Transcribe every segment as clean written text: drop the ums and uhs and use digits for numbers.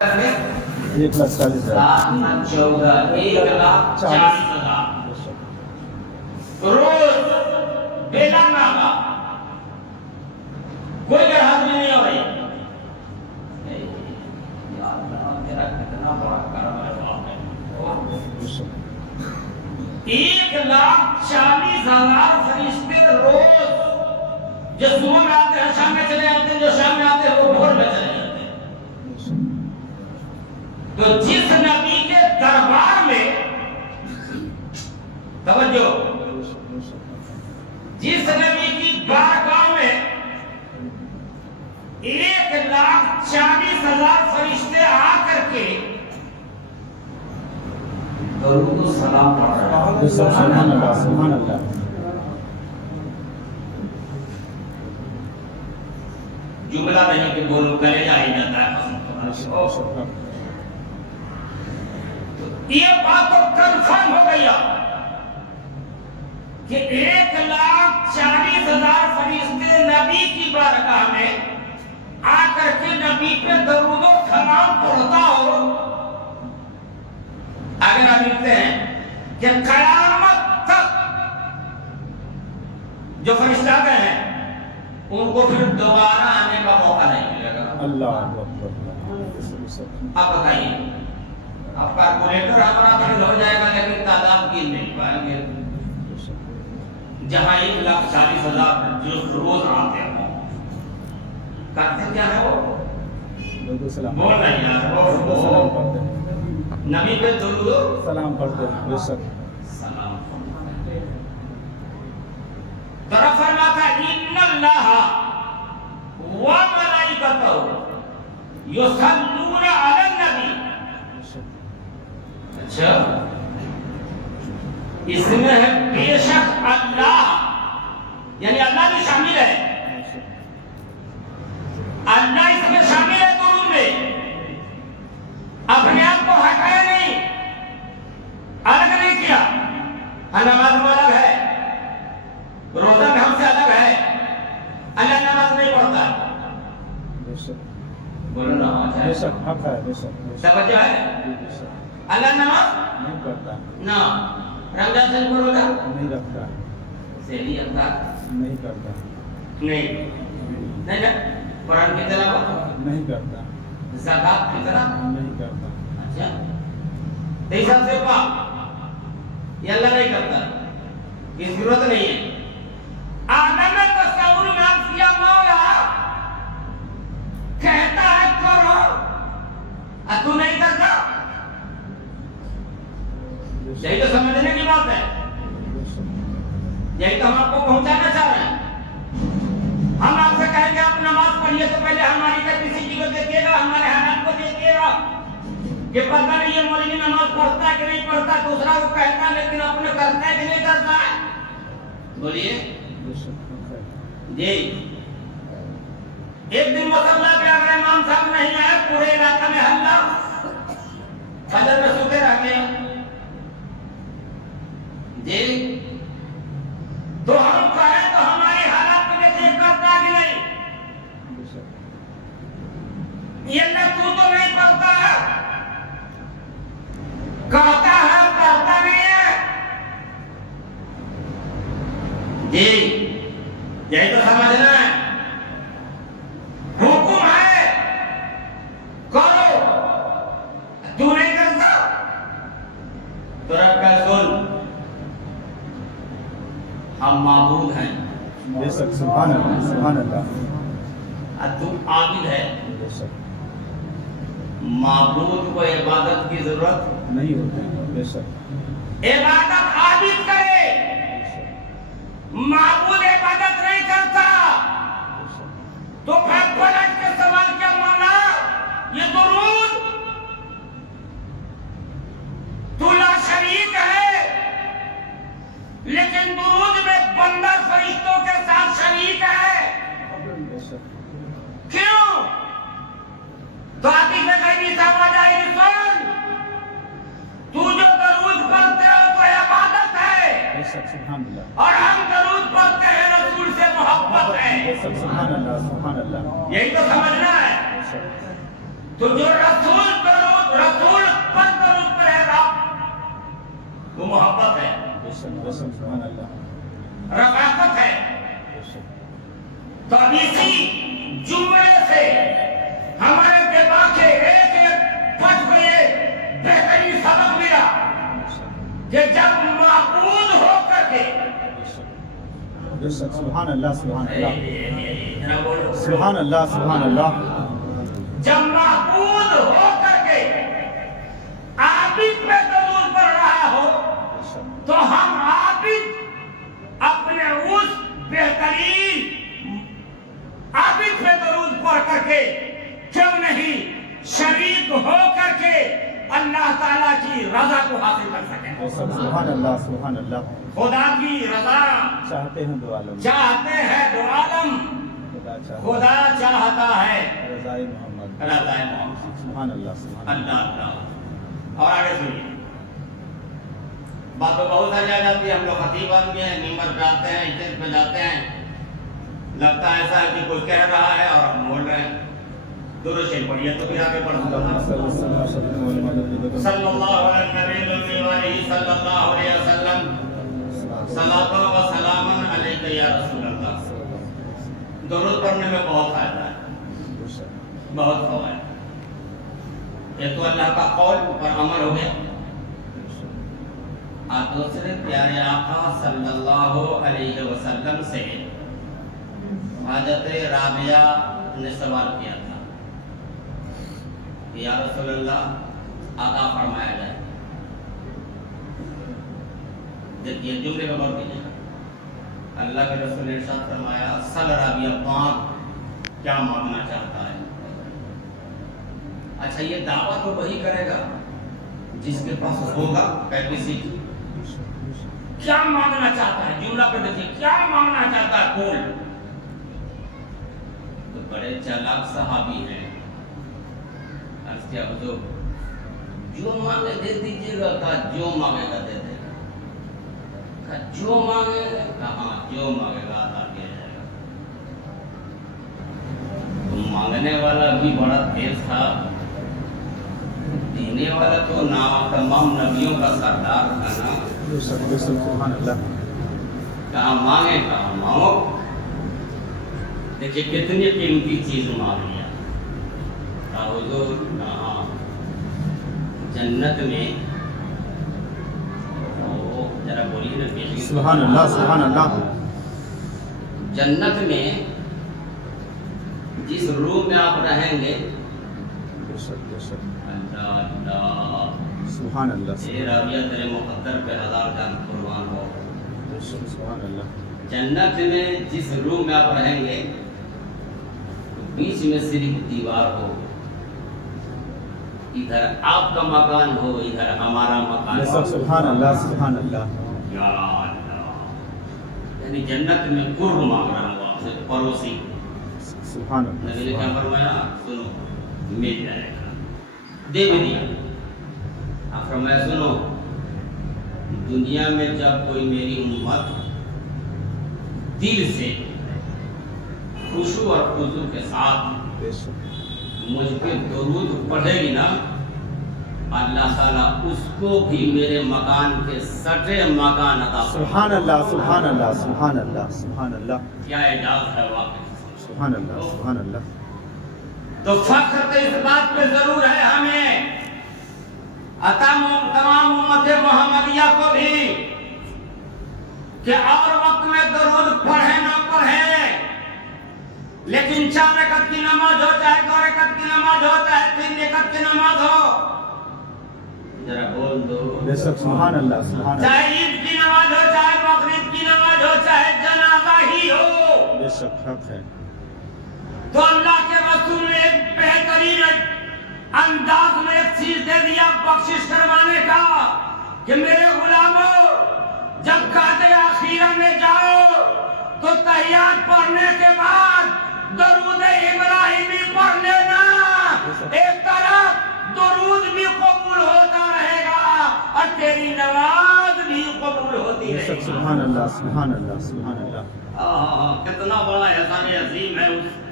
روز بیلا ناغا کوئی گرہت میں نہیں ہو رہی. یا اللہ تیرا کتنا بڑا کرم ہے. 1,40,000 فرشتے روز جو صبح میں آتے ہیں شام میں چلے جاتے ہیں, جو شام میں آتے ہیں وہ بھور میں چلے جاتے ہیں. تو جس نبی کے دربار میں توجہ, جس نبی کی بارگاہ میں 1,40,000 فرشتے آ کر کے درود و سلام پڑھ رہے ہیں. سبحان اللہ سبحان اللہ. جملہ نہیں کہ بولو کرے جا ہی جاتا ہے. یہ بات تو کنفرم ہو گئی کہ 1,40,000 فرشتے نبی کی بارگاہ میں آ کر کے نبی پہ درود و سلام پڑھتا ہو. اگر آپ لکھتے ہیں کہ قیامت تک جو فرشتہ گئے ہیں ان کو پھر دوبارہ آنے کا موقع نہیں ملے گا. اللہ آپ بتائیے, آپ کیلکولیٹر ہمارا فرض ہو جائے گا لیکن تعداد گن نہیں پائیں گے. جہاں 1,40,000 جو روز آتے ہیں کرتے کیا ہے وہ بول نہیں یار, سلام پڑھتے ہیں, نبی پہ درود سلام پڑھتے ہیں. بے شک سلام پڑھتے ہیں. طرف فرماتا ان اللہ وملائکتہ یصلون علی النبی. اچھا, اس میں ہے بے شک اللہ, یعنی اللہ بھی شامل ہے. اللہ اس میں شامل ہے درود میں, اپنے آپ کو ہٹایا نہیں, الگ نہیں کیا. نماز میں الگ ہے, روزہ میں ہم سے الگ ہے. اللہ نماز نہیں پڑھتا. بولو نا, بے شک حق ہے. بے شک توجہ ہے. اللہ نماز نہیں پڑھتا, نہ رمضان سے روزہ نہیں رکھتا, سیلی اذکار نہیں کرتا, نہیں نہیں قرآن کی تلاوت نہیں کرتا, زکات کی طرح نہیں کرتا. اچھا, تیسا سے پاک یہ اللہ نہیں کرتا, یہ ضرورت نہیں ہے. آدم نے تصور میں عرض کیا مولا کہتا ہے کرو اور تو نہیں کرتا. یہی تو سمجھنے کی بات ہے, یہی تو ہم آپ کو پہنچانا چاہ رہے ہیں. ہم آپ سے کہیں گے آپ نماز پڑھیے تو پہلے ہماری کسی کو دیکھیے گا, ہمارے حالات کو دیکھیے گا کہ پتہ نہیں یہ مولوی نماز پڑھتا ہے کہ نہیں پڑھتا. دوسرا وہ کہتا ہے لیکن اپنے کرتا ہے کہ نہیں کرتا ہے. بولیے جی. ایک دن مصلی پہ اگر امام صاحب نہیں آئے, پورے علاقہ میں ہلّا, فجر میں سوتے رہ گئے جی, تو ہم کہیں تو ہماری حالات کو دیکھیں کرتا کہ نہیں. یہ اللہ تو نہیں پڑھتا ہے, کہتا ہے کرتا نہیں ہے. جی یہی تو سمجھنا ہے. حکم ہے کرو, تو نہیں کرتا تو رب کا سن, ہم معبود ہیں. بے شک سبحان اللہ سبحان اللہ. تم عابد ہے. بے شک معبود کو عبادت کی ضرورت نہیں ہوتی. بے شک عبادت عابد کرے, معبود عبادت نہیں کرتا. تو پھر پلٹ کے سوال کیا مانا, یہ درود تو لا شریک ہے لیکن درود میں بندہ فرشتوں کے ساتھ شریک ہے. کیوں؟ تو آتی میں کہیں سمجھ آئی رسول, تو جو درود پڑھتے ہو تو عبادت ہے, اور ہم درود پڑھتے ہیں رسول سے محبت ہے. سبحان اللہ سبحان اللہ. یہی تو سمجھنا ہے. تو جو رسول سبحان اللہ رفاقت ہے. بے شک تو اب اسی جملے سے ہمارے دماغ کے ایک ایک پٹ کو یہ بہترین سبق ملا کہ جب معبود ہو کر کے بے شک سبحان اللہ سبحان اللہ ذرا بولو. سبحان اللہ سبحان اللہ جب معبود ہو کر کے عابد پہ درود پڑھ رہا ہو بے شک تو ہم عابد اپنے اس بہترین عابد پہ درود پڑھ کر کے کیوں نہیں شریک ہو کر کے اللہ تعالیٰ کی رضا کو حاصل کر سکیں. بے شک سبحان اللہ سبحان اللہ خدا کی رضا چاہتے ہیں دو عالم چاہتے ہیں دو عالم. خدا چاہتا ہے رضائے محمد رضائے محمد. سبحان اللہ سبحان اللہ اللہ اللہ. اور آگے سنیے. بات تو بہت ساری آ جاتی ہے. ہم لوگ خطیب آدمی ہیں, ممبر پہ آتے ہیں, اسٹیج پہ جاتے ہیں, لگتا ہے ایسا ہے کہ کوئی کہہ رہا ہے اور ہم بول رہے ہیں. درود شریف پڑھیے تو پھر آگے بڑھ صلی اللہ علیہ وسلم صلاۃ و سلام علیک یا رسول اللہ. درود پڑھنے میں بہت فائدہ ہے, بہت فوائد. ایک تو اللہ کا قول پر عمل ہو گیا, اور دوسرے پیارے آقا صلی اللہ علیہ وسلم سے حضرت رابعہ نے سوال کیا تھا کہ یا رسول اللہ عطا فرمایا جائے. دیکھیے جملے میں غور کیجیے. اللہ کے رسول نے ارشاد فرمایا سل رابعہ پاک کیا مانگنا چاہتا ہے. اچھا یہ دعویٰ تو وہی کرے گا جس کے پاس ہوگا کیپیسٹی. کیا مانگنا چاہتا ہے, جملہ پہ دیکھیے کیا مانگنا چاہتا ہے. کون تو بڑے چالاک صحابی ہیں. عرض کیا حضور جو مانگے دے دیجیے گا. کہا جو مانگے گا دے دے گا. کہا جو مانگے گا. کہا جو مانگے گا عطا کیا جائے گا. تو مانگنے والا بھی بڑا تیز تھا, دینے والا تو تمام نبیوں کا سردار تھا نا. سبحان اللہ کہاں مانگے کہاں مانگو. دیکھیے کتنی قیمتی چیز مانگ لیا. کہا حضور کہاں جنت میں. ذرا بولیے نا. سبحان اللہ سبحان اللہ جنت میں جس روم میں آپ رہیں گے. بے شک بے شک اللہ اللہ. سبحان اللہ اے رابعہ تیرے مقدر پہ ہزار جان قربان ہو. بے شک سبحان اللہ جنت میں جس روم میں آپ رہیں گے بیچ میں صرف دیوار ہو. ادھر آپ کا مکان ہو, ادھر ہمارا مکان بے ہو. شک سبحان اللہ سبحان اللہ یا اللہ. یعنی جنت میں قرب مانگ رہا ہوں آپ سے, پڑوسی. سبحان نبی نے کیا اللہ فرمایا, سنو مل جائے گا. دے بھی دیا. آپ فرمایا سنو دنیا میں جب کوئی میری امت دل سے خشوع اور خضوع کے ساتھ بے شک مجھ پہ درود پڑھے گی نا, اللہ تعالیٰ اس کو بھی میرے مکان کے سٹے مکان عطا فرمائے. سبحان اللہ سبحان اللہ سبحان اللہ سبحان اللہ کیا اعجاز ہے واقعی. سبحان اللہ سبحان اللہ تو فخر تو اس بات پہ ضرور ہے ہمیں, تمام امت محمدیہ کو بھی, کہ اور وقت میں درود پڑھے نہ پڑھے, لیکن 4 رکعت کی نماز ہو, چاہے 2 رکعت کی نماز ہو, چاہے 3 رکعت کی نماز ہو. ذرا بول دو. بے شک سبحان اللہ سبحان اللہ چاہے عید کی نماز ہو, چاہے بقرعید کی نماز ہو, چاہے جنازہ ہی ہو. بے شک حق ہے. تو اللہ کے رسول نے ایک بہترین انداز میں ایک چیز دے دیا بخشش کروانے کا, کہ میرے غلاموں جب قعدے اخیرہ میں جاؤ تو تحیات پڑھنے کے بعد درود ابراہیمی پڑھ لینا. ایک طرف درود بھی قبول ہوتا رہے گا اور تیری نماز بھی قبول ہوتی بے رہے شک گی. سبحان اللہ سبحان اللہ سبحان اللہ کتنا بڑا احسان عظیم ہے اس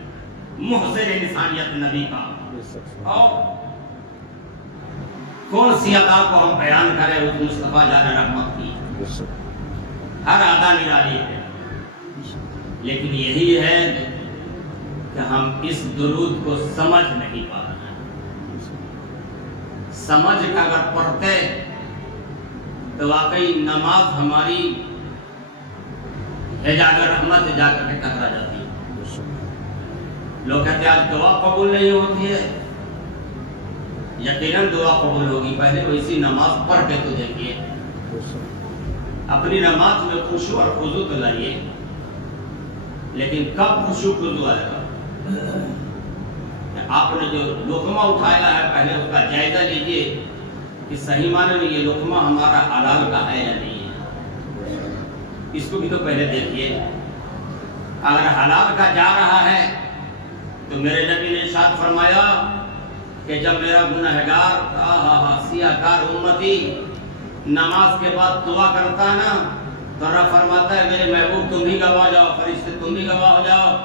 محسن انسانیت نبی کا. بے شک اور کون سی ادا کو ہم بیان کریں اس مصطفیٰ جان رحمت کی. بے شک ہر ادا نرالی ہے، لیکن یہی ہے کہ ہم اس درود کو سمجھ نہیں پا رہے ہیں۔ سمجھ کر اگر پڑھتے تو واقعی نماز ہماری حجاز رحمت سے جا کر کے ٹکرا جاتی ہے۔ لوگ کہتے ہیں آج دعا قبول نہیں ہوتی ہے، یقیناً دعا قبول ہوگی، پہلے ویسی نماز پڑھ کے تو دیکھیے، اپنی نماز میں خشوع اور خضوع تو لائیے، لیکن کب خشوع خضوع آئے گا؟ آپ نے جو لقمہ اٹھایا ہے پہلے اس کا جائزہ لیجئے کہ صحیح معنی میں یہ لقمہ ہمارا حلال کا ہے یا نہیں ہے، اس کو بھی تو پہلے دیکھیے۔ اگر حلال کا جا رہا ہے تو میرے نبی نے ارشاد فرمایا کہ جب میرا گنہگار سیاہ کار امتی نماز کے بعد دعا کرتا ہے نا تو رب فرماتا ہے میرے محبوب تم بھی گواہ جاؤ، فرشتے تم بھی گواہ ہو جاؤ،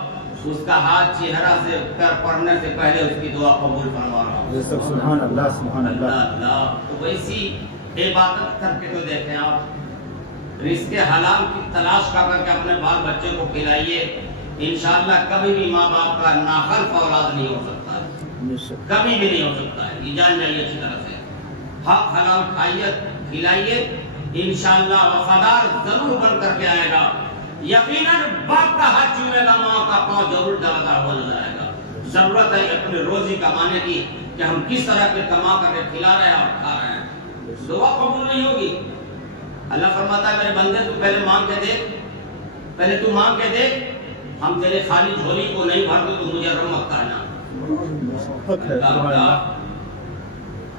اس کا ہاتھ چہرہ سے کر پڑھنے سے پہلے اس کی دعا قبول فرما رہا ہوں۔ سبحان اللہ، سبحان اللہ۔ اللہ تو ویسی عبادت کر کے تو دیکھیں آپ، رزق حلال کی تلاش کر کے اپنے بال بچے کو کھلائیے، انشاءاللہ کبھی بھی ماں باپ کا ناخلف اولاد نہیں ہو سکتا ہے، کبھی بھی نہیں ہو سکتا ہے، یہ جان جائیے اچھی طرح سے۔ حق حلال کھائیے کھلائیے، انشاءاللہ وفادار ضرور بن کر کے آئے گا، یقیناً باپ کا ہاتھ چومے گا، ماں کا پاؤں ضرور داغدار ہو جائے گا۔ ضرورت ہے اپنے روزی کمانے کی کہ ہم کس طرح کے کما کر کے کھلا رہے ہیں اور کھا رہے ہیں، دعا قبول نہیں ہوگی۔ اللہ فرماتا ہے میرے بندے تو پہلے مانگ کے دیکھ، پہلے تو مانگ کے دیکھ، ہم تیرے خالی جھولی کو نہیں بھرتے تو مجھے رحمت کہنا۔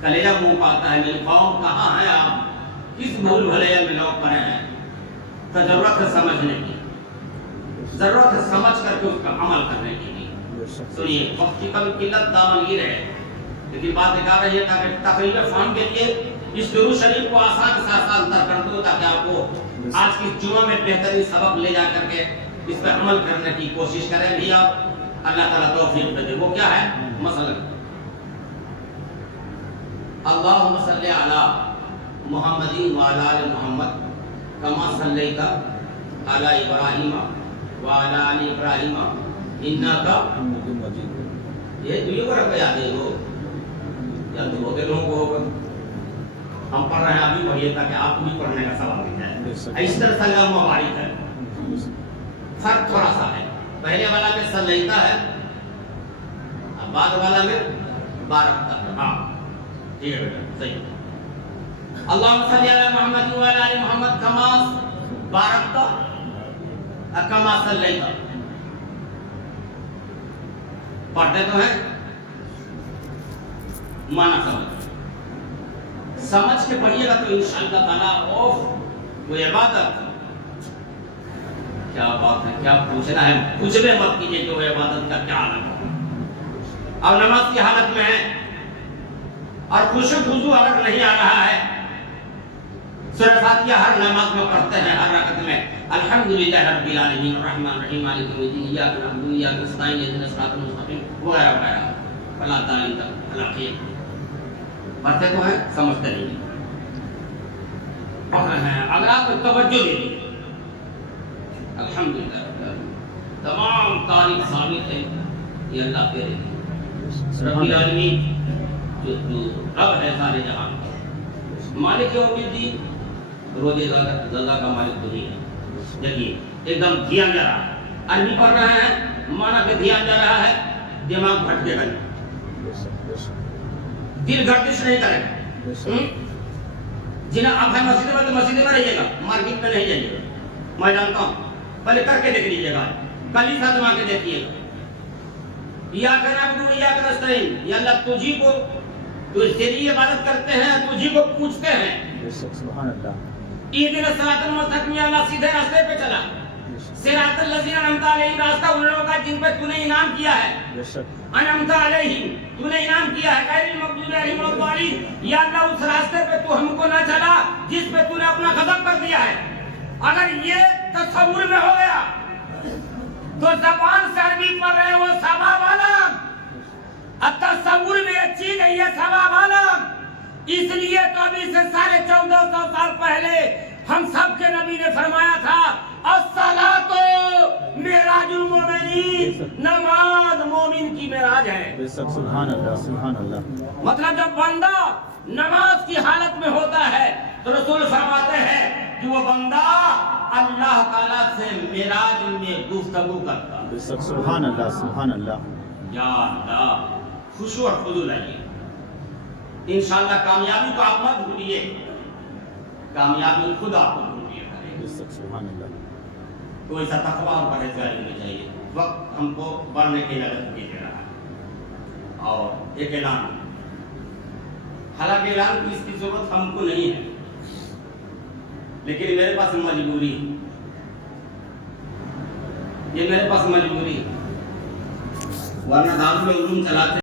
کلیجہ منہ پاتا ہے میری قوم کہاں ہے آپ، کس بھول بھلیا میں لوگ پڑے ہیں۔ تو ضرورت ہے سمجھنے کی، ضرورت ہے سمجھ کر کے اس کا عمل کرنے کی۔ سنیے وقت کی کمی قلت دامنگیر ہے، لیکن بات نکال رہی ہے تاکہ تقریب فہم کے لیے اس درود شریف کو آسان سے آسان تر کر دو تاکہ آپ کو آج کی جمعہ میں بہترین سبق لے جا کر کے اس پہ عمل کرنے کی کوشش کریں بھی آپ، اللہ تعالیٰ توفیق دے۔ وہ کیا ہے مثلا اللہم صلی علی محمد وعلی آل محمد کما صلیت علی ابراہیم وعلی آل ابراہیم انکا حمید مجید۔ یہ تو یہ کو رکھا یاد ہے وہ یا تو ہوتے لوگوں کو ہوگا، ہم پڑھ رہے ہیں ابھی پڑھیے تاکہ آپ کو بھی پڑھنے کا سوال مل جائے۔ اس طرح سے اللہ مبارک ہے، فرق تھوڑا سا ہے، پہلے والا میں صلیتا ہے، اب بعد والا میں بارکتا ہے۔ ہاں ٹھیک ہے بیٹا صحیح۔ اللہم صلی علی محمد وعلی آل محمد کما بارکتا کما صلیتا، پڑھتے تو ہیں، معنی سمجھ کے پڑھیے گا تو انشاءاللہ تعالیٰ وہ عبادت، کیا بات ہے، کیا پوچھنا ہے، پوچھنے مت کیجئے کہ وہ عبادت کا کیا عالم ہے۔ اب نماز کی حالت میں ہے اور خشوع خضوع اگر نہیں آ رہا ہے، سورہ فاتحہ ہر نماز میں پڑھتے ہیں، ہر رکعت میں الحمدللہ رب العالمین الرحمن الرحیم مالک یوم الدین ایاک نعبد و ایاک نستعین اہدنا الصراط المستقیم وغیرہ وغیرہ، فلا تعلیم تک علاقیہ پڑھتے تو ہیں، سمجھتے نہیں پڑھ رہے ہیں۔ اگر آپ توجہ دے دیجیے الحمدللہ تمام تعریف ثابت ہے یہ اللہ کے رب العالمین جو رب ہے سارے جہان کا، مالک یوم الدین، روزے زندہ کا مالک تو نہیں ہے۔ دیکھیے ایک دم دھیان جا رہا ہے، عربی پڑھ رہے ہیں، مانا کہ دھیان جا رہا ہے، دماغ بھٹکے گا نہیں، دل گردش نہیں کرے گا۔ جنہیں آپ ہیں مسجد میں تو مسجد میں رہیے گا، مارکیٹ میں نہیں جائیے گا، میں جانتا ہوں، پہلے کر کے دیکھ لیجیے گا، کل ہی ساتھ ماں کے دیکھیے گا۔ ایاک نعبد و ایاک نستعین، یا اللہ تجھی کو تیری عبادت کرتے ہیں، تجھی کو پوچھتے ہیں۔ سبحان اللہ۔ اہدنا الصراط المستقیم، یا اللہ سیدھے راستے پہ چلا، صراط الذین انعمت علیہم، راستہ ان لوگوں کا جن پہ تو نے انعام کیا ہے، انعمت علیہم تو نے انعام کیا ہے، غیر المغضوب علیہم ولا الضالین، یا اللہ اس راستے پہ تو ہم کو نہ چلا جس پہ تو نے اپنا غضب کر دیا ہے۔ اگر یہ تصور میں ہو گیا تو زبان سے عربی پڑھ رہے ہیں وہ ثواب الگ، تصور میں یہ چیز ہے یہ ثواب الگ۔ اس لیے تو ابھی سے 1450 سال پہلے ہم سب کے نبی نے فرمایا تھا الصلاۃ معراج المومنین، نماز مومن کی معراج ہے۔ بے شک سبحان اللہ سبحان اللہ۔ مطلب جب بندہ نماز کی حالت میں ہوتا ہے تو رسول فرماتے ہیں کہ وہ بندہ اللہ تعالیٰ سے معراج میں گفتگو کرتا۔ بے شک سبحان اللہ سبحان اللہ۔ یا اللہ، خشوع اور خضوع لائیے۔ انشاءاللہ کامیابی کو آپ مت بھولیے، کامیابی خود آپ کو ڈھونڈیے کرے۔ بے شک سبحان اللہ۔ تو ایسا تقویٰ اور پرہیزگاری ہونی چاہیے۔ وقت ہم کو بڑھنے کی لگت بھی دے رہا ہے۔ اور ایک اعلان، حالانکہ اعلان کی اس کی ضرورت ہم کو نہیں ہے، لیکن میرے پاس مجبوری ہے، یہ میرے پاس مجبوری ہے، ورنہ دارالعلوم چلاتے